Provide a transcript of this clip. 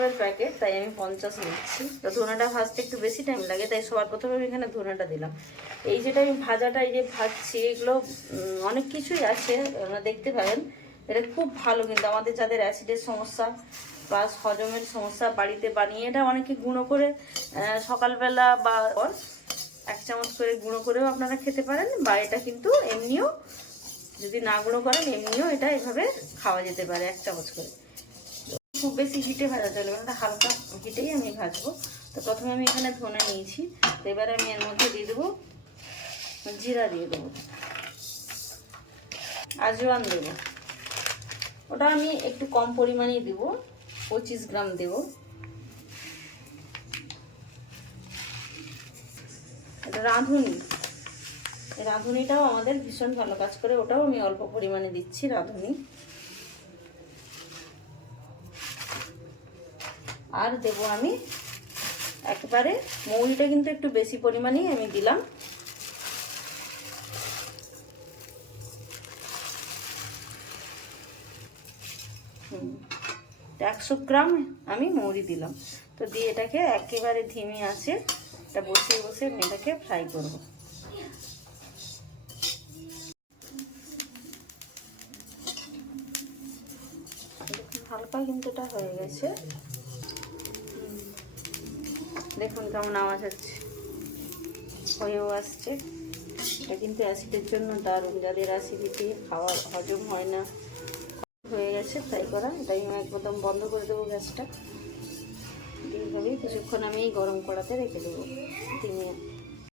Packet, তাই আমি 50 নিচ্ছি। তো ধনেটা ভাজতে একটু বেশি টাইম লাগে, তাই সবার প্রথমে আমি এখানে ধনেটা দিলাম। এই যেটা আমি ভাজাটা এই যে ভাজছি, এগুলো অনেক কিছুই আছে, আপনারা দেখতে পারেন। এটা খুব ভালো, কিন্তু আমাদের যাদের অ্যাসিডের সমস্যা প্লাস হজমের সমস্যা, বাড়িতে বানিয়ে এটা অনেকে গুঁড়ো করে সকালবেলা বা 1 চামচ করে গুঁড়ো করেও আপনারা খেতে পারেন, বা এটা কিন্তু এমনিও যদি না গুঁড়ো করেন এমনিও এটা এভাবে খাওয়া যেতে পারে 1 চামচ করে। খুব বেশি হিটে ভাজা চলবে না, হালকা হিটেই আমি ভাজবো। তো প্রথমে আমি এখানে ধনে নিয়েছি, তো এবারে আমি এর মধ্যে দিয়ে দেবো জিরা, দিয়ে দেবো আজওয়ান, দেবো ওটা আমি একটু কম পরিমাণেই দেবো, 25 গ্রাম দেবো। এটা রাঁধুনি, এই রাঁধুনিটাও আমাদের ভীষণ ভালো কাজ করে, ওটাও আমি অল্প পরিমাণে দিচ্ছি রাঁধুনি। আর দেবো আমি একবারে মৌরিটা, কিন্তু একটু বেশি পরিমাণেই আমি দিলাম। হুম, 100 গ্রাম আমি মৌরি দিলাম। তো দিয়ে এটাকে একেবারে ধিমে আছে, এটা বসিয়ে বসে আমি এটাকে ফ্রাই করব। হালকা কিন্তু এটা হয়ে গেছে, দেখুন কেমন আওয়াজ হচ্ছে, হয়েও আসছে। এটা কিন্তু অ্যাসিডের জন্য দারুণ, যাদের অ্যাসিডিটি, খাওয়া হজম হয় না। হয়ে গেছে ফ্রাই করা, এটাই আমি একদম বন্ধ করে দেবো গ্যাসটা। এইভাবেই কিছুক্ষণ আমি এই গরম কড়াতে রেখে দেবো,